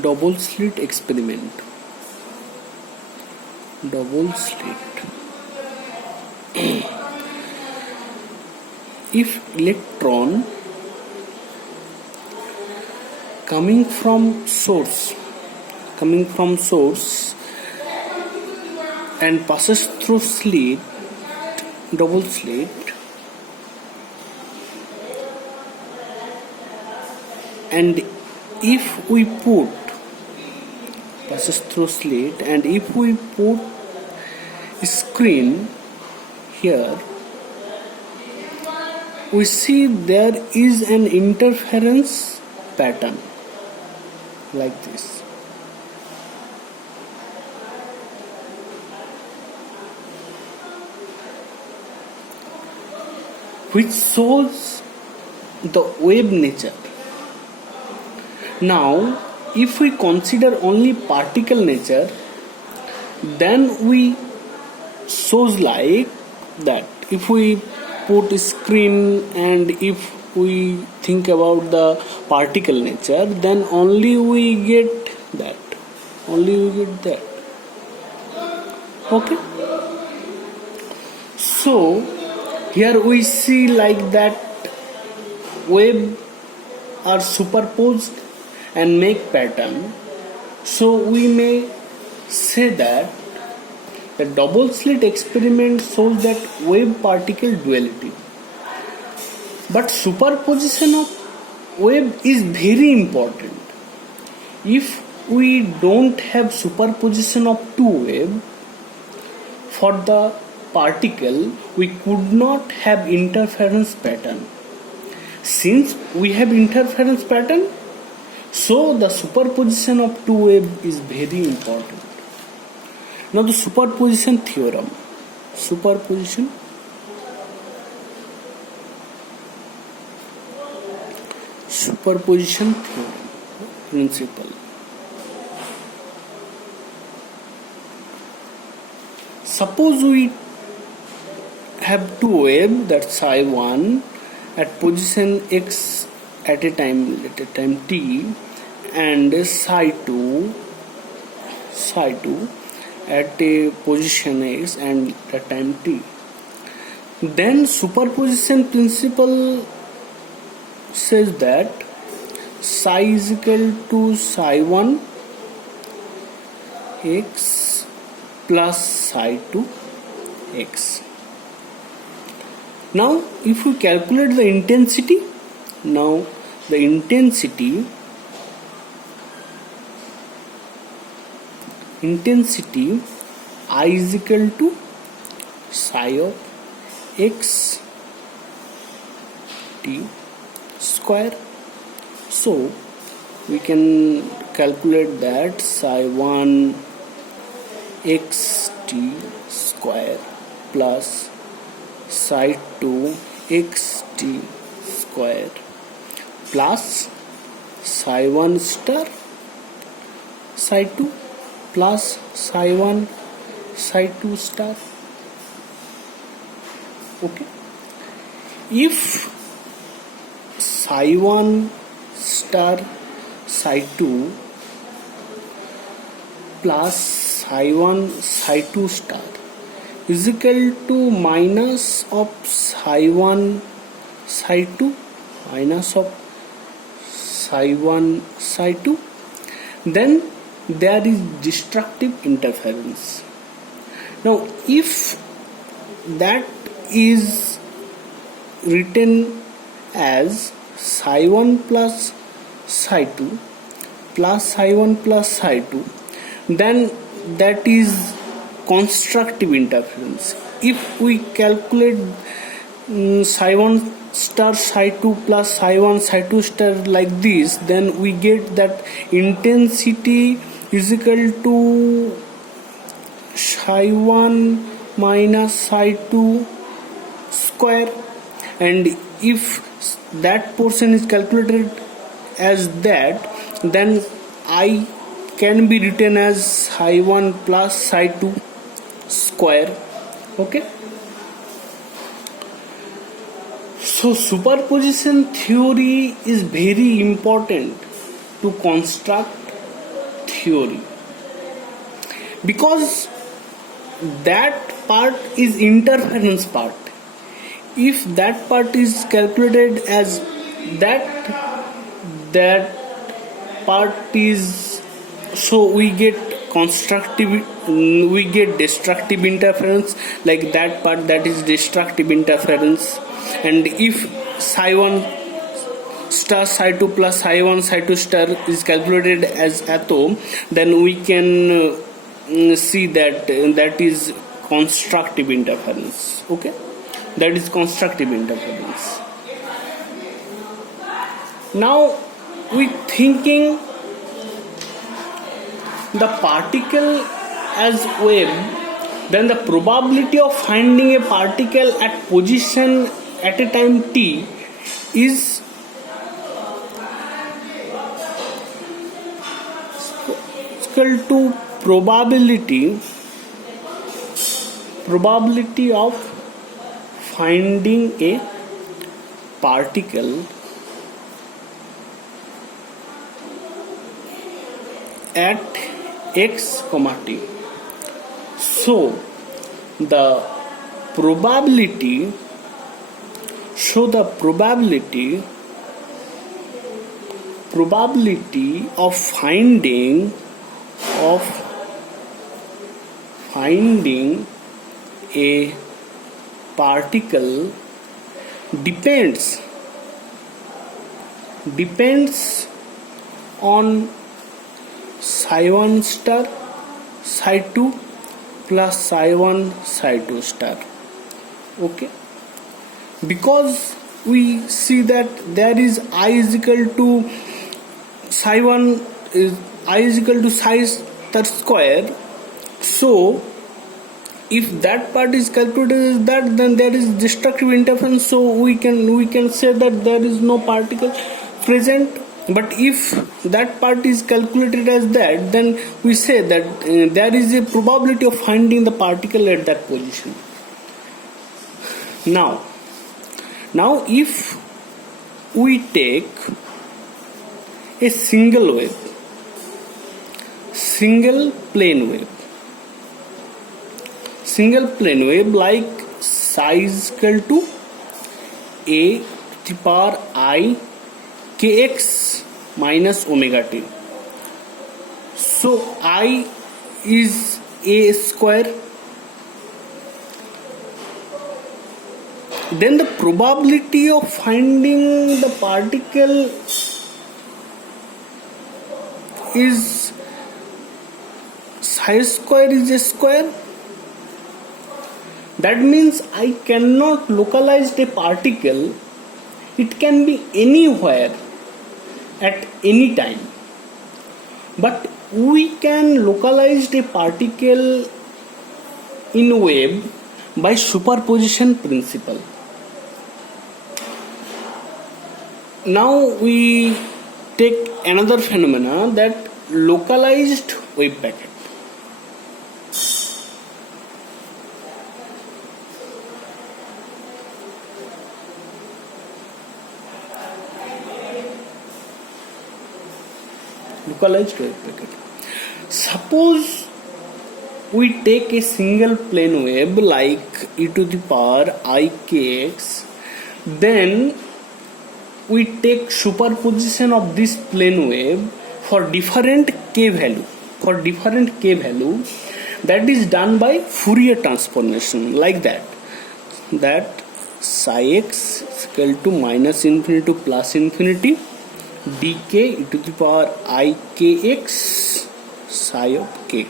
double slit experiment. Double slit. If electron coming from source and passes through slit, double slit, and if we put passes through slit, and if we put screen here, we see there is an interference pattern like this. Which shows the wave nature. Now, if we consider only particle nature, then we shows like that. If we put a screen and if we think about the particle nature, then only we get that. Okay. So here we see like that wave are superposed and make pattern. So we may say that the double slit experiment shows that wave particle duality. But superposition of wave is very important. If we don't have superposition of two waves for the particle, we could not have interference pattern. Since we have interference pattern, so the superposition of two waves is very important. Now the superposition theorem. Superposition theorem principle. Suppose we have two waves, that's psi1 at position x at a time t, and psi2 at a position x and at time t. Then superposition principle says that psi is equal to psi1 x plus psi2 x. Now if we calculate the intensity, intensity I is equal to psi of x t square. So we can calculate that psi1 x t square plus psi2 x t square plus psi1 star psi2 plus psi1 psi2 star. Okay. If psi1 star psi2 plus psi1 psi2 star is equal to minus of psi1 psi2 minus of psi1 psi2, then there is destructive interference. Now if that is written as psi1 plus psi2 plus psi1 plus psi2, then that is constructive interference. If we calculate psi1 star psi2 plus psi1 psi2 star like this, then we get that intensity is equal to psi1 minus psi2 square, and if that portion is calculated as that, then I can be written as psi1 plus psi2 square. Okay. So superposition theory is very important to construct theory, because that part is interference part. If that part is calculated as that part is, so we get destructive interference, like that part, that is destructive interference. And if psi1 star psi2 plus psi1 psi2 star is calculated as atom, then we can see that that is constructive interference. Okay, that is constructive interference. Now we thinking the particle as wave, then the probability of finding a particle at position at a time t is equal to probability of finding a particle at x, t. So the probability of finding a particle depends on psi1 star psi2 plus psi1 psi2 star. Okay, because we see that there is I is equal to psi1 is I is equal to psi square. So if that part is calculated as that, then there is destructive interference, so we can say that there is no particle present. But if that part is calculated as that, then we say that there is a probability of finding the particle at that position. Now if we take a single plane wave like psi is equal to a to the power I kx minus omega t. So I is a square. Then the probability of finding the particle is psi square is a square. That means I cannot localize a particle. It can be anywhere at any time, but we can localize a particle in wave by superposition principle. Now we take another phenomena, that localized wave packet. Localized wave packet. Suppose we take a single plane wave like e to the power I kx, then we take superposition of this plane wave for different k value. That is done by Fourier transformation, like that psi x is equal to minus infinity to plus infinity dk e to the power I kx psi of k.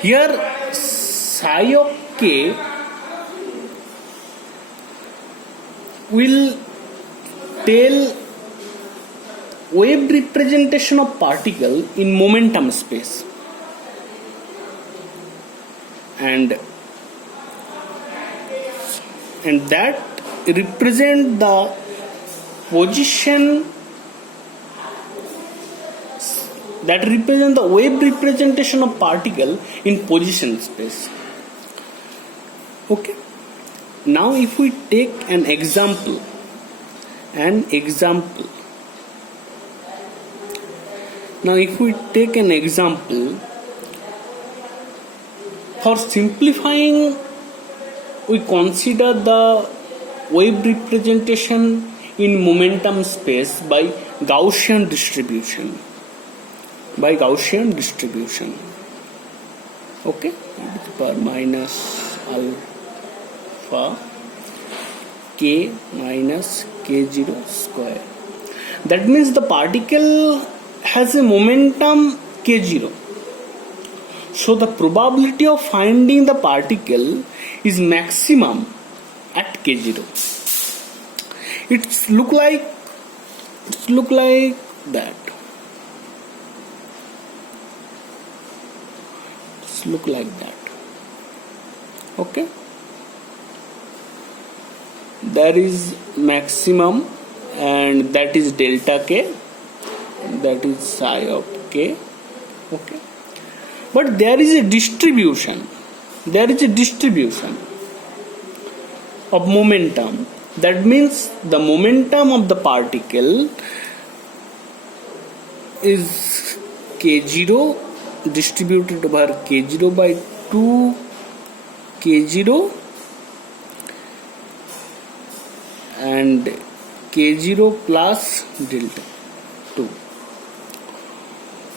Here psi of k will tell wave representation of particle in momentum space, and that represent the position, that represent the wave representation of particle in position space. Okay, now if we take an example, Now if we take an example, for simplifying, we consider the wave representation in momentum space by Gaussian distribution. Okay, per minus alpha k minus k0 square. That means the particle has a momentum k0. So the probability of finding the particle is maximum at k0. It's look like that. It's look like that. Okay. There is maximum, and that is delta k, that is psi of k. Okay. But there is a distribution of momentum. That means the momentum of the particle is k0 distributed over k0 by 2 k0 and k0 plus delta 2.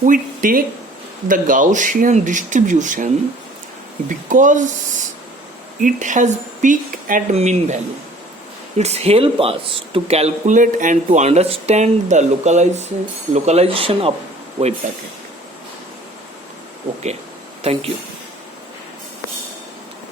We take the Gaussian distribution because it has peak at mean value. It's help us to calculate and to understand the localization of wave packet. Okay, thank you.